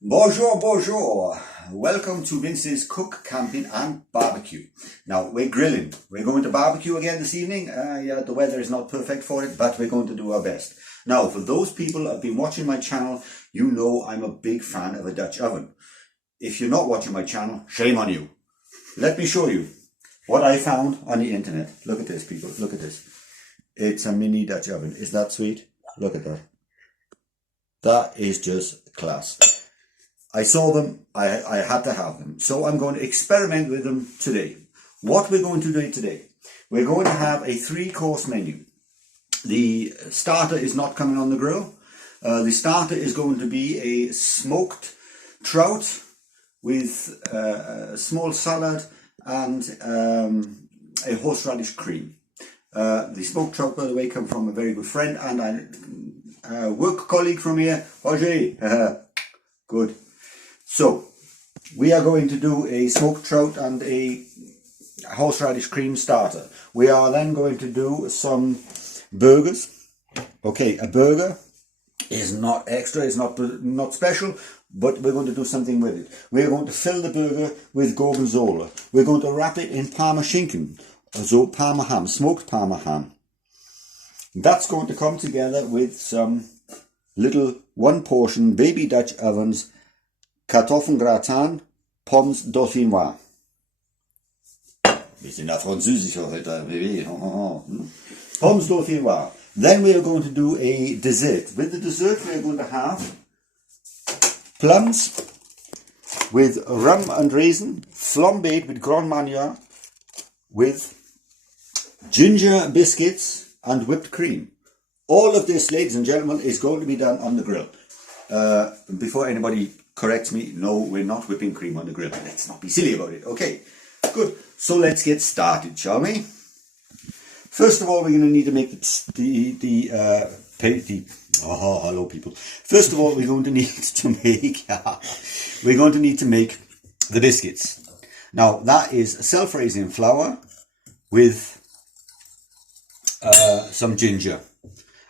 Bonjour, bonjour. Welcome to Vince's Cook, Camping and Barbecue. Now, we're grilling. We're going to barbecue again this evening. Yeah, the weather is not perfect for it, but we're going to do our best. Now, for those people that have been watching my channel, you know I'm a big fan of a Dutch oven. If you're not watching my channel, shame on you. Let me show you what I found on the internet. Look at this, people. Look at this. It's a mini Dutch oven. Is that sweet? Look at that. That is just class. I saw them, I had to have them. So I'm going to experiment with them today. What we're going to do today, we're going to have a 3-course menu. The starter is not coming on the grill. The starter is going to be a smoked trout with a small salad and a horseradish cream. The smoked trout, by the way, come from a very good friend and a work colleague from here, Roger. Good. So, we are going to do a smoked trout and a horseradish cream starter. We are then going to do some burgers. Okay, a burger is not extra, it's not special, but we're going to do something with it. We're going to fill the burger with gorgonzola. We're going to wrap it in Parma schinken, so Parma ham, smoked Parma ham. That's going to come together with some little 1-portion baby Dutch ovens, Kartoffelgratin, Pommes Dauphinoise. Bisschen nach Französisch heute, baby. Pommes Dauphinoise. Then we are going to do a dessert. With the dessert we are going to have plums with rum and raisin, flambéed with Grand Marnier, with ginger biscuits and whipped cream. All of this, ladies and gentlemen, is going to be done on the grill. Before anybody corrects me, no, we're not whipping cream on the grill. Let's not be silly about it. Okay, good. So let's get started, shall we? First of all, we're going to need to make hello people. First of all, we're going to need to make the biscuits. Now that is self-raising flour with some ginger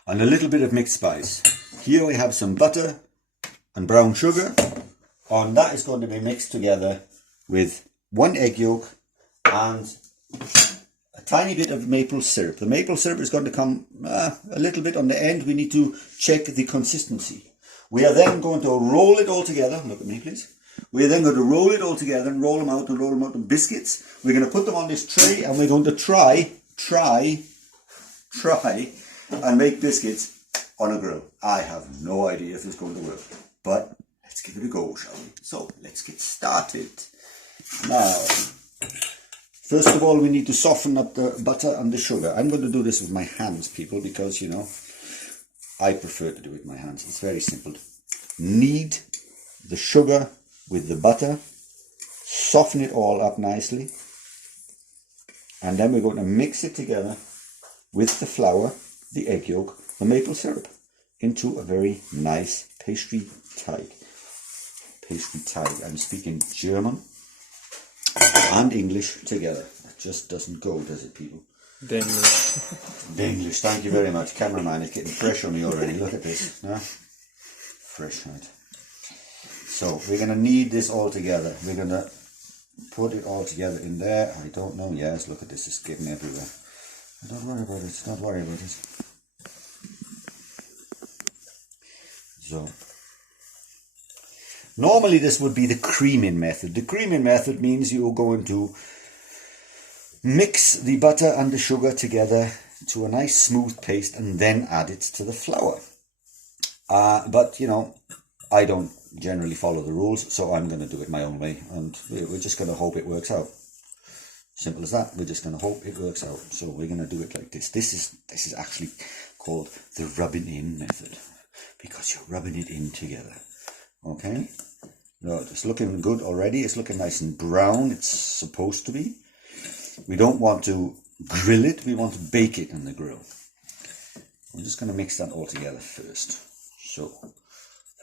and a little bit of mixed spice. Here we have some butter and brown sugar, and that is going to be mixed together with 1 egg yolk and a tiny bit of maple syrup. The maple syrup is going to come a little bit on the end. We need to check the consistency. We are then going to roll it all together. Look at me, please. We are then going to roll it all together and roll them out in biscuits. We're going to put them on this tray and we're going to try and make biscuits on a grill. I have no idea if it's going to work, but let's give it a go, shall we? So let's get started. Now, first of all, we need to soften up the butter and the sugar. I'm going to do this with my hands, people, because, you know, I prefer to do it with my hands. It's very simple. Knead the sugar with the butter, soften it all up nicely, and then we're going to mix it together with the flour, the egg yolk, the maple syrup into a very nice pastry teig. I'm speaking German and English together. That just doesn't go, does it, people? English. Thank you very much. Cameraman is getting fresh on me already. Look at this. No? Fresh, right? So we're going to knead this all together. We're going to put it all together in there. I don't know. Yes, look at this. It's getting everywhere. Don't worry about it. Don't worry about it. So, normally this would be the creaming method. The creaming method means you're going to mix the butter and the sugar together to a nice smooth paste and then add it to the flour. But, you know, I don't generally follow the rules, so I'm going to do it my own way, and we're just going to hope it works out. Simple as that. We're just going to hope it works out. So we're going to do it like this. This is actually called the rubbing in method, because you're rubbing it in together. Okay? No, it's looking good already. It's looking nice and brown. It's supposed to be. We don't want to grill it. We want to bake it in the grill. I'm just going to mix that all together first. So,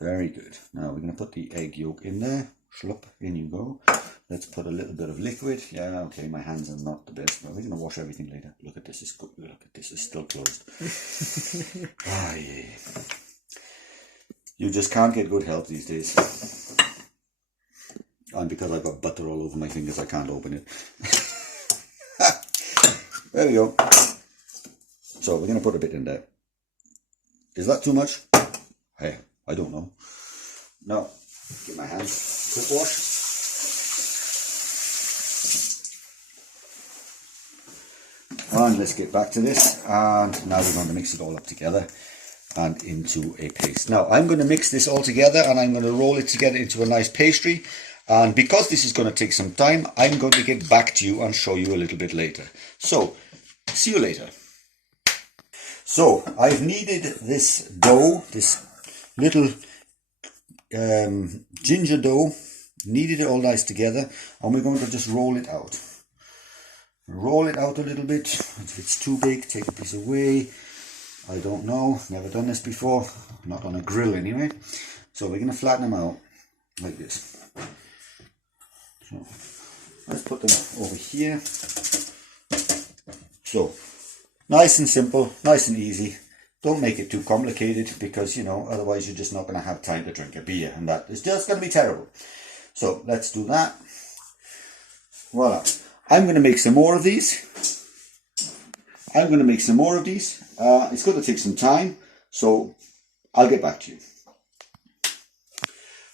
very good. Now we're going to put the egg yolk in there. Schlup, in you go. Let's put a little bit of liquid. Yeah, okay, my hands are not the best, but we're going to wash everything later. Look at this, it's good. Look at this, it's still closed. Oh, yeah. You just can't get good help these days. and because I've got butter all over my fingers, I can't open it. There we go. So we're going to put a bit in there. Is that too much? Hey, I don't know. Now, get my hands quick wash. And let's get back to this. And now we're going to mix it all up together and into a paste. Now, I'm going to mix this all together and I'm going to roll it together into a nice pastry. And because this is going to take some time, I'm going to get back to you and show you a little bit later. So, see you later. So, I've kneaded this dough, this little ginger dough, kneaded it all nice together, and we're going to just roll it out. Roll it out a little bit. If it's too big, take a piece away. I don't know, never done this before, not on a grill anyway. So we're going to flatten them out like this. So let's put them over here. So nice and simple, nice and easy. Don't make it too complicated because, you know, otherwise you're just not going to have time to drink a beer and that is just going to be terrible. So let's do that. Voila. I'm going to make some more of these. It's going to take some time, so I'll get back to you.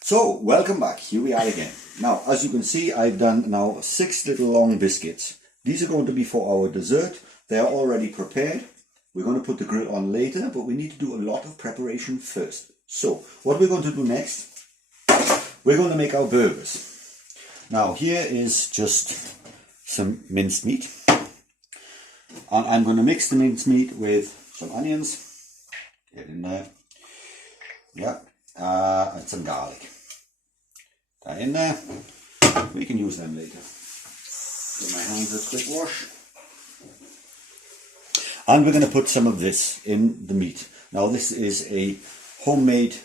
So, welcome back. Here we are again. Now, as you can see, I've done now 6 little long biscuits. These are going to be for our dessert. They are already prepared. We're going to put the grill on later, but we need to do a lot of preparation first. So, what we're going to do next, we're going to make our burgers. Now, here is just some minced meat. And I'm going to mix the minced meat with some onions. Get in there. Yeah. And some garlic. That in there. We can use them later. Give my hands a quick wash. And we're going to put some of this in the meat. Now this is a homemade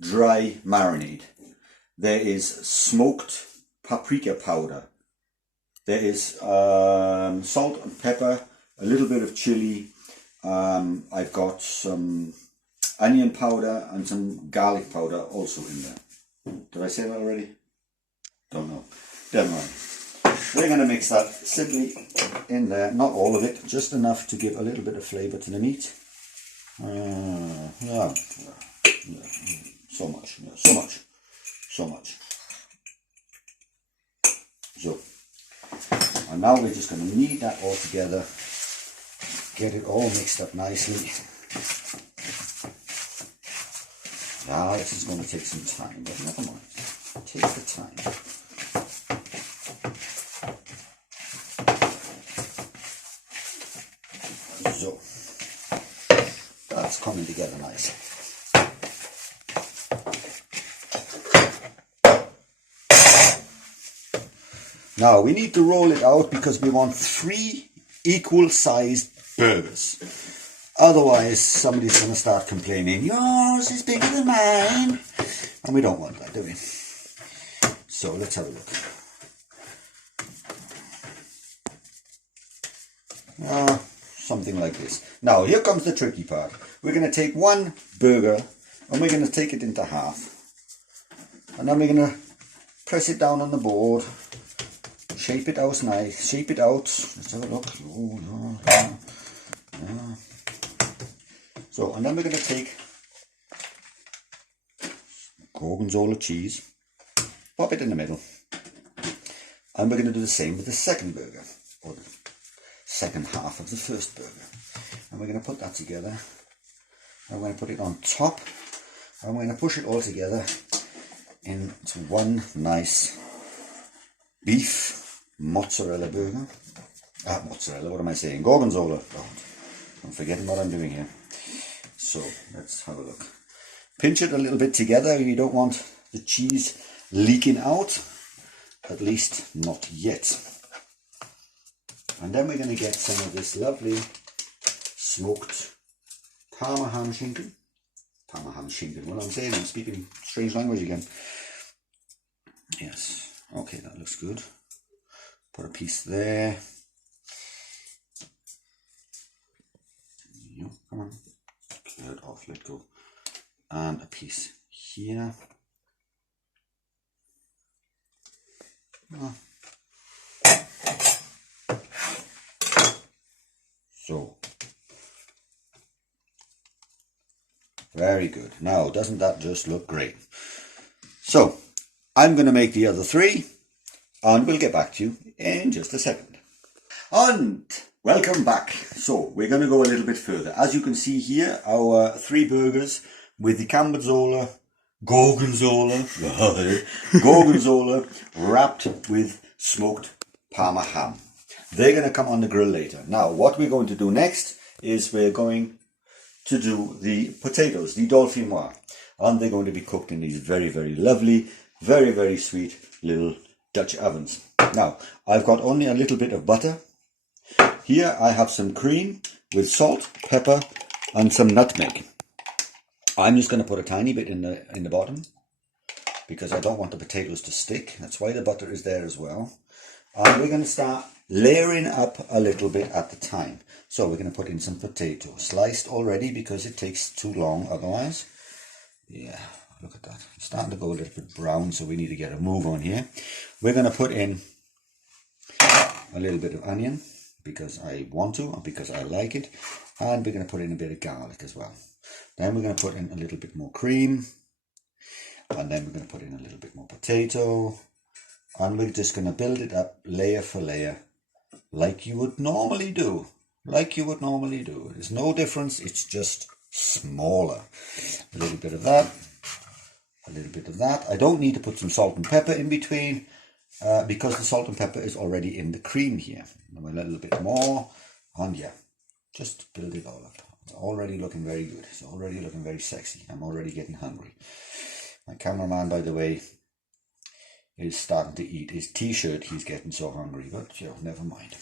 dry marinade. There is smoked paprika powder. There is salt and pepper, a little bit of chili. I've got some onion powder and some garlic powder also in there. Did I say that already? Don't know. Never mind. We're going to mix that simply in there. Not all of it, just enough to give a little bit of flavour to the meat. Yeah. So much. So. And now we're just going to knead that all together, get it all mixed up nicely. Now this is going to take some time, but never mind, take the time. So, that's coming together nicely. Now we need to roll it out because we want 3 equal sized burgers. Otherwise somebody's going to start complaining, yours is bigger than mine. And we don't want that, do we? So let's have a look. Something like this. Now here comes the tricky part. We're going to take one burger and we're going to take it into half. And then we're going to press it down on the board. Shape it out nice. Shape it out. Let's have a look. Oh, yeah. So, and then we're going to take Gorgonzola cheese, pop it in the middle, and we're going to do the same with the second burger, or the second half of the first burger. And we're going to put that together. And we're going to put it on top, and we're going to push it all together into one nice beef mozzarella burger. Mozzarella, what am I saying? Gorgonzola. Oh, I'm forgetting what I'm doing here. So, let's have a look. Pinch it a little bit together. You don't want the cheese leaking out. At least not yet. And then we're going to get some of this lovely smoked Parma schinken. Parma schinken, what I'm saying, I'm speaking strange language again. Yes, okay, that looks good. Put a piece there. Yep, come on. Clear it off, let go. And a piece here. So, very good. Now, doesn't that just look great? So, I'm going to make the other three, and we'll get back to you in just a second. And welcome back. So, we're going to go a little bit further. As you can see here, our 3 burgers with the gorgonzola wrapped with smoked Parma ham. They're going to come on the grill later. Now, what we're going to do next is we're going to do the potatoes, the dauphinoise, and they're going to be cooked in these very, very lovely, very, very sweet little Dutch ovens. Now, I've got only a little bit of butter. Here I have some cream with salt, pepper, and some nutmeg. I'm just going to put a tiny bit in the bottom because I don't want the potatoes to stick. That's why the butter is there as well. And we're going to start layering up a little bit at the time. So we're going to put in some potato, sliced already because it takes too long otherwise. Yeah, look at that. It's starting to go a little bit brown, so we need to get a move on here. We're going to put in a little bit of onion because I want to and because I like it. And we're going to put in a bit of garlic as well. Then we're going to put in a little bit more cream. And then we're going to put in a little bit more potato. And we're just going to build it up layer for layer like you would normally do. There's no difference. It's just smaller. A little bit of that. A little bit of that. I don't need to put some salt and pepper in between because the salt and pepper is already in the cream here. And a little bit more. And yeah, just build it all up. It's already looking very good. It's already looking very sexy. I'm already getting hungry. My cameraman, by the way, is starting to eat his t-shirt. He's getting so hungry, but you know, never mind.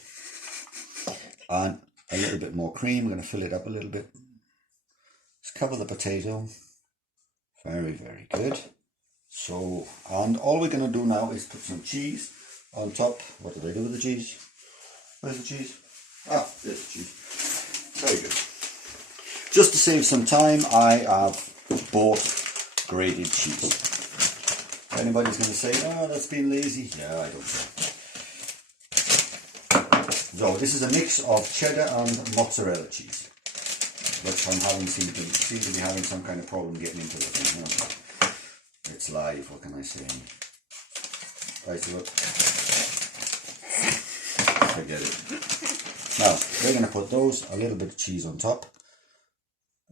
And a little bit more cream. We're going to fill it up a little bit. Just cover the potato. Very, very good. So, and all we're going to do now is put some cheese on top. What did I do with the cheese? Where's the cheese? Ah, there's the cheese. Very good. Just to save some time, I have bought grated cheese. Anybody's going to say, oh, that's being lazy. Yeah, I don't care. So this is a mix of cheddar and mozzarella cheese. Which I'm having seem to be having some kind of problem getting into the thing. Okay. It's live, what can I say? Right, so look. Forget it. Now, we're going to put those, a little bit of cheese on top.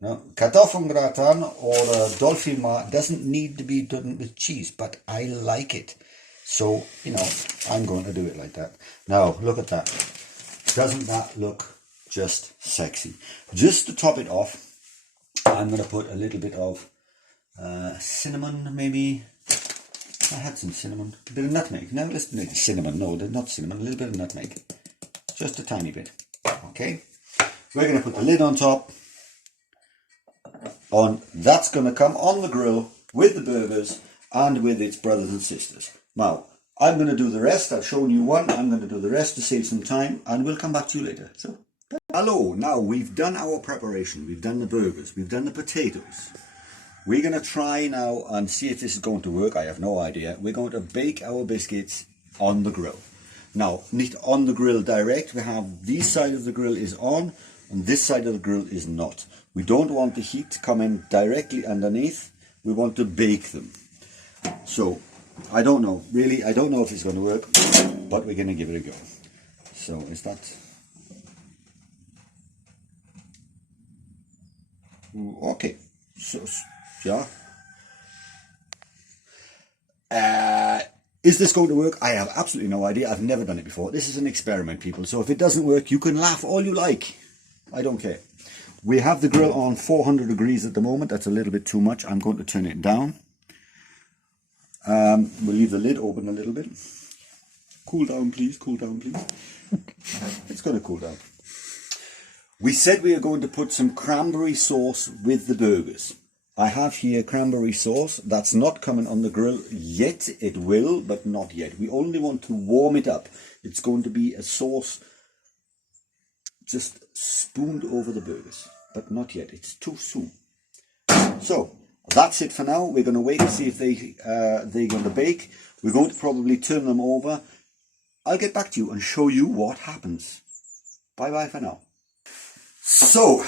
Now, kartoffelgratin or dauphinoise doesn't need to be done with cheese, but I like it. So, you know, I'm going to do it like that. Now, look at that. Doesn't that look just sexy? Just to top it off, I'm going to put a little bit of cinnamon, maybe. I had some cinnamon. A bit of nutmeg. Now, let's make cinnamon. No, not cinnamon. A little bit of nutmeg. Just a tiny bit. Okay. We're going to put the lid on top. And that's going to come on the grill with the burgers and with its brothers and sisters. Now, I'm going to do the rest. I've shown you one. I'm going to do the rest to save some time, and we'll come back to you later. So, hello. Now, we've done our preparation. We've done the burgers. We've done the potatoes. We're going to try now and see if this is going to work. I have no idea. We're going to bake our biscuits on the grill. Now, not on the grill direct. We have this side of the grill is on, and this side of the grill is not. We don't want the heat to come in directly underneath. We want to bake them. So, I don't know. Really, I don't know if it's going to work, but we're going to give it a go. So, is that... Okay. So, yeah. Is this going to work? I have absolutely no idea. I've never done it before. This is an experiment, people. So if it doesn't work, you can laugh all you like. I don't care. We have the grill on 400 degrees at the moment. That's a little bit too much. I'm going to turn it down. We'll leave the lid open a little bit. Cool down, please. Cool down, please. It's going to cool down. We said we are going to put some cranberry sauce with the burgers. I have here cranberry sauce. That's not coming on the grill yet. It will, but not yet. We only want to warm it up. It's going to be a sauce just spooned over the burgers, but not yet. It's too soon. So that's it for now. We're going to wait and see if they're going to bake. We're going to probably turn them over. I'll get back to you and show you what happens. Bye bye for now. So,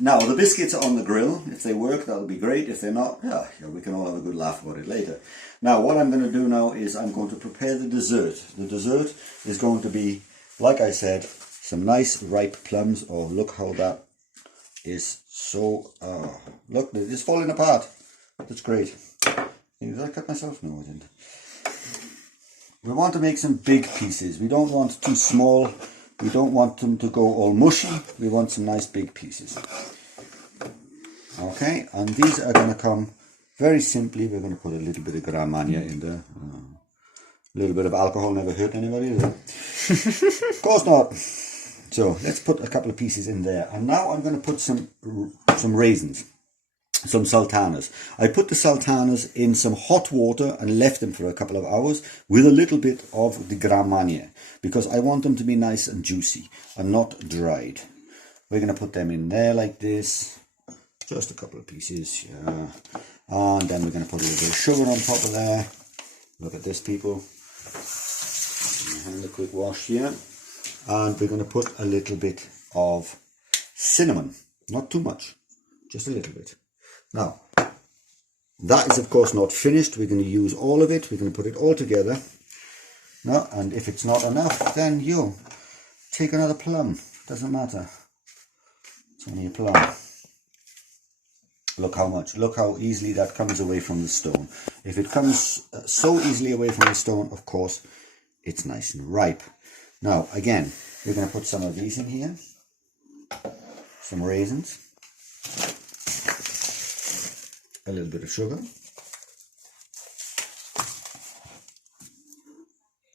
now the biscuits are on the grill. If they work, that'll be great. If they're not, yeah, we can all have a good laugh about it later. Now, what I'm going to do now is I'm going to prepare the dessert. The dessert is going to be, like I said, some nice ripe plums. Oh, look how that is so, look, it's falling apart. That's great. Did I cut myself? No, I didn't. We want to make some big pieces. We don't want too small. We don't want them to go all mushy. We want some nice big pieces. Okay, and these are going to come very simply. We're going to put a little bit of Grand Marnier in there. A little bit of alcohol never hurt anybody, is it? Of course not. So let's put a couple of pieces in there. And now I'm going to put some raisins, some sultanas. I put the sultanas in some hot water and left them for a couple of hours with a little bit of the Grand Marnier because I want them to be nice and juicy and not dried. We're going to put them in there like this. Just a couple of pieces, yeah. And then we're going to put a little bit of sugar on top of there. Look at this, people. And a quick wash here. And we're going to put a little bit of cinnamon. Not too much, just a little bit. Now, that is of course not finished. We're going to use all of it. We're going to put it all together. Now, and if it's not enough, then you take another plum. Doesn't matter. It's only a plum. Look how much. Look how easily that comes away from the stone. If it comes so easily away from the stone, of course, it's nice and ripe. Now, again, we're going to put some of these in here. Some raisins. A little bit of sugar.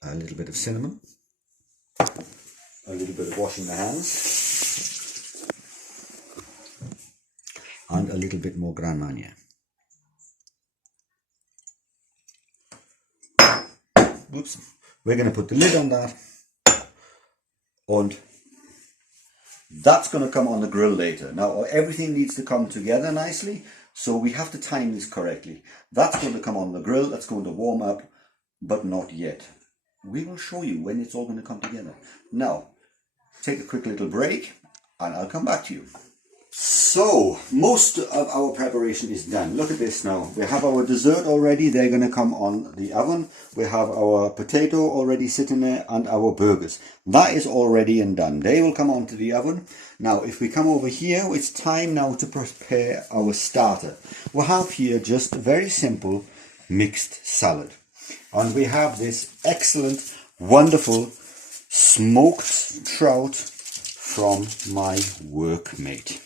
A little bit of cinnamon. A little bit of washing the hands. And a little bit more Grand Marnier. Oops. We're going to put the lid on that. And that's going to come on the grill later. Now, everything needs to come together nicely, so we have to time this correctly. That's going to come on the grill, that's going to warm up, but not yet. We will show you when it's all going to come together. Now, take a quick little break, and I'll come back to you. So, most of our preparation is done. Look at this now. We have our dessert already. They're going to come on the oven. We have our potato already sitting there and our burgers. That is already and done. They will come onto the oven. Now, if we come over here, it's time now to prepare our starter. We have here just a very simple mixed salad. And we have this excellent, wonderful smoked trout from my workmate.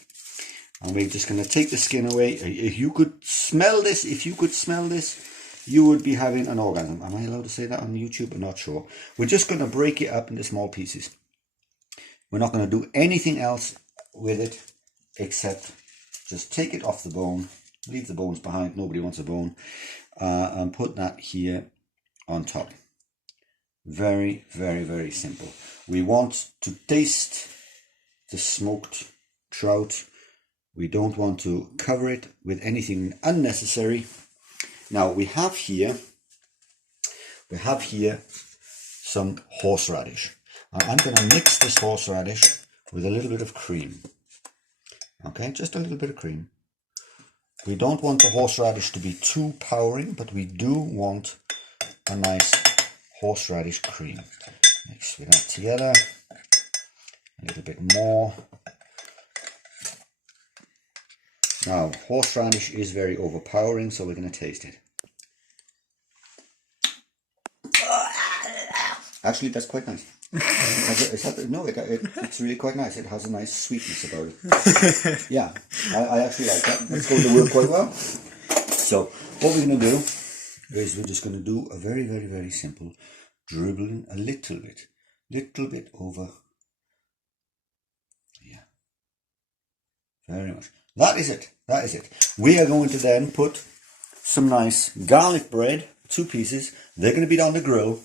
And we're just going to take the skin away. If you could smell this, you would be having an orgasm. Am I allowed to say that on YouTube? I'm not sure. We're just going to break it up into small pieces. We're not going to do anything else with it except just take it off the bone, leave the bones behind. Nobody wants a bone. And put that here on top. Very, very, very simple. We want to taste the smoked trout. We don't want to cover it with anything unnecessary. Now we have here some horseradish. I'm going to mix this horseradish with a little bit of cream. Okay, just a little bit of cream. We don't want the horseradish to be too powering, but we do want a nice horseradish cream. Mix with that together. A little bit more. Now, horseradish is very overpowering, so we're going to taste it. Actually, that's quite nice. It's really quite nice. It has a nice sweetness about it. Yeah, I actually like that. It's going to work quite well. So, what we're going to do is we're just going to do a very, very, very simple dribbling a little bit over. Yeah, very much. That is it. That is it. We are going to then put some nice garlic bread, 2 pieces. They're going to be on the grill.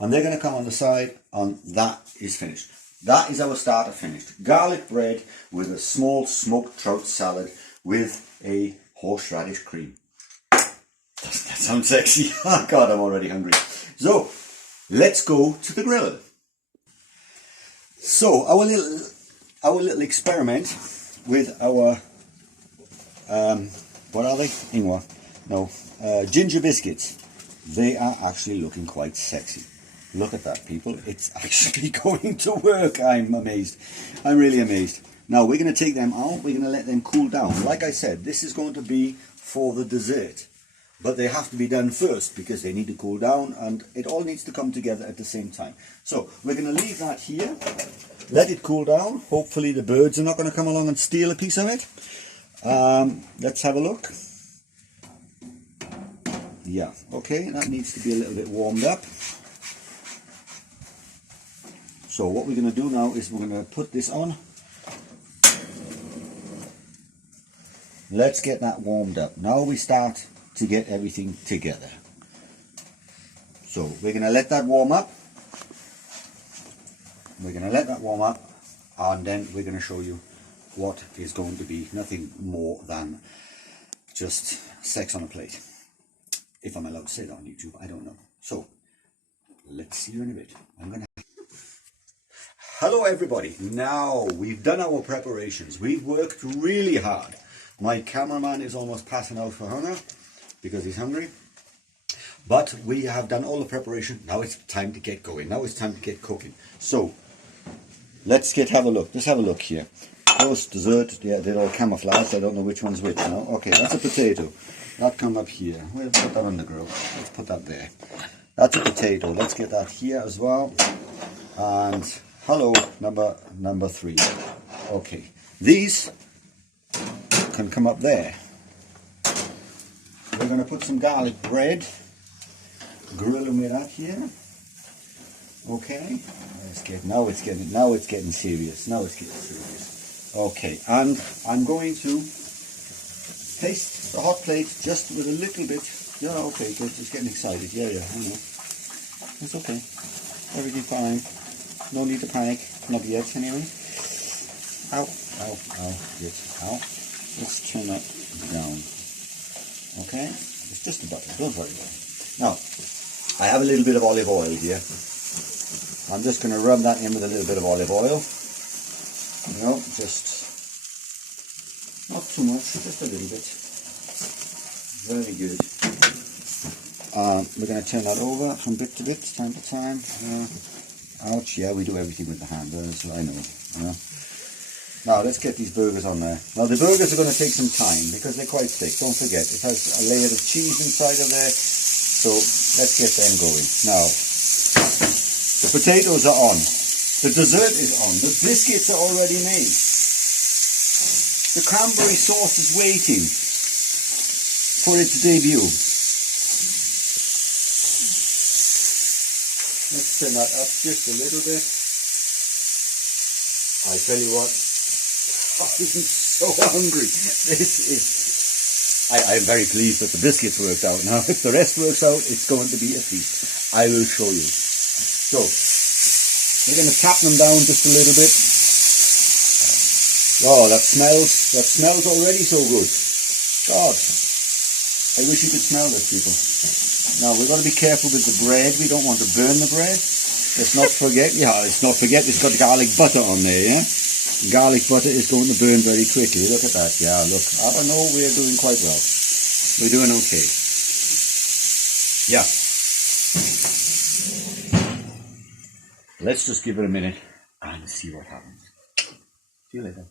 And they're going to come on the side, and that is finished. That is our starter finished. Garlic bread with a small smoked trout salad with a horseradish cream. Doesn't that sound sexy? Oh God, I'm already hungry. So, let's go to the grill. So, our little experiment with our, what are they? Ingwer. No, ginger biscuits. They are actually looking quite sexy. Look at that, people. It's actually going to work. I'm amazed. I'm really amazed. Now, we're going to take them out. We're going to let them cool down. Like I said, this is going to be for the dessert. But they have to be done first because they need to cool down and it all needs to come together at the same time. So, we're going to leave that here. Let it cool down. Hopefully the birds are not going to come along and steal a piece of it. Let's have a look. Yeah, okay, that needs to be a little bit warmed up. So what we're going to do now is we're going to put this on. Let's get that warmed up. Now we start to get everything together. So we're going to let that warm up. We're going to let that warm up and then we're going to show you what is going to be nothing more than just sex on a plate. If I'm allowed to say that on YouTube, I don't know. So, let's see you in a bit. Hello everybody. Now, we've done our preparations. We've worked really hard. My cameraman is almost passing out for hunger because he's hungry. But we have done all the preparation. Now it's time to get going. Now it's time to get cooking. So, let's have a look. Let's have a look here. Roast, dessert, yeah, they're all camouflaged. I don't know which one's which now. Okay, that's a potato. That come up here. We'll put that on the grill. Let's put that there. That's a potato. Let's get that here as well. And hello, number 3. Okay, these can come up there. We're going to put some garlic bread. Grilling with that here. Okay. Now it's getting serious. Now it's getting serious. Okay, and I'm going to place the hot plate just with a little bit. Yeah, okay, good. It's getting excited. Yeah, I know. It's okay. Everything fine. No need to panic. Not yet, anyway. Ow, ow, ow, yes, ow. Let's turn that down. Okay, it's just a butter. Don't worry about it. Now, I have a little bit of olive oil here. I'm just going to rub that in with a little bit of olive oil. You know, just not too much, just a little bit. Very good. We're going to turn that over from bit to bit, time to time. Ouch, yeah, we do everything with the hand, so I know. Now, let's get these burgers on there. Now, the burgers are going to take some time because they're quite thick. Don't forget, it has a layer of cheese inside of there. So, let's get them going. Now, the potatoes are on. The dessert is on. The biscuits are already made. The cranberry sauce is waiting for its debut. Let's turn that up just a little bit. I tell you what, I'm so hungry. I'm very pleased that the biscuits worked out. Now, if the rest works out, it's going to be a feast. I will show you. So, we're going to tap them down just a little bit. Oh, that smells already so good. God, I wish you could smell this, people. Now, we've got to be careful with the bread. We don't want to burn the bread. Let's not forget, it's got garlic butter on there, yeah? Garlic butter is going to burn very quickly. Look at that, yeah, look. I don't know, we're doing quite well. We're doing okay. Yeah. Let's just give it a minute and see what happens. See you later.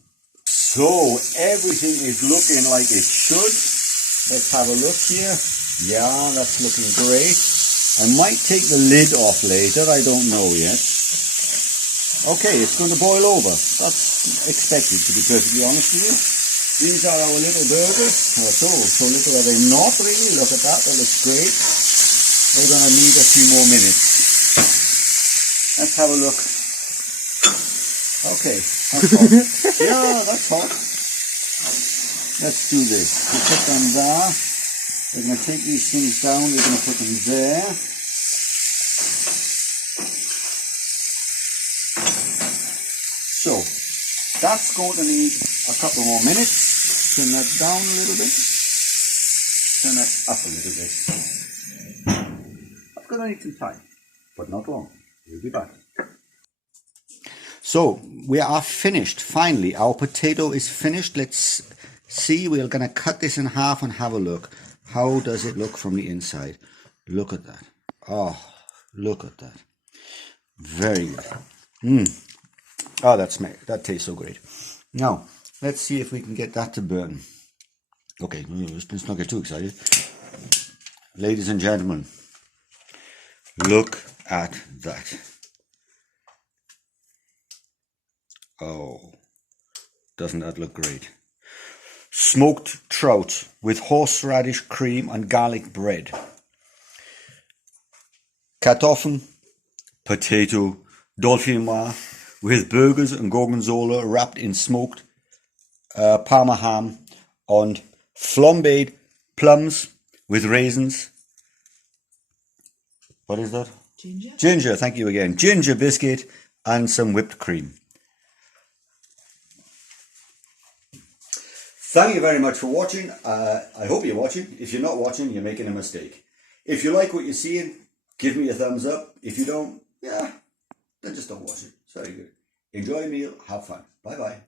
So, everything is looking like it should. Let's have a look here. Yeah, that's looking great. I might take the lid off later, I don't know yet. Okay, it's going to boil over. That's expected, to be perfectly honest with you. These are our little burgers. So little are they not really. Look at that, that looks great. We're going to need a few more minutes. Let's have a look. Okay, that's hot. Yeah, that's hot. Let's do this. We'll put them there. We're going to take these things down. We're going to put them there. So, that's going to need a couple more minutes. Turn that down a little bit. turn that up a little bit. I've got only some time, but not long. We'll be back. So we are finished. Finally, our potato is finished. Let's see. We're going to cut this in half and have a look. How does it look from the inside? Look at that. Oh, look at that. Very good. Oh, that tastes so great. Now, let's see if we can get that to burn. Okay, let's not get too excited. Ladies and gentlemen, look at that. Oh, doesn't that look great? Smoked trout with horseradish cream and garlic bread. Kartoffeln, potato, dauphinoise with burgers and gorgonzola wrapped in smoked Parma ham and flambéed plums with raisins. What is that? Ginger. Ginger, thank you again. Ginger biscuit and some whipped cream. Thank you very much for watching. I hope you're watching. If you're not watching, you're making a mistake. If you like what you're seeing, give me a thumbs up. If you don't, then just don't watch it. It's very good. Enjoy a meal. Have fun. Bye-bye.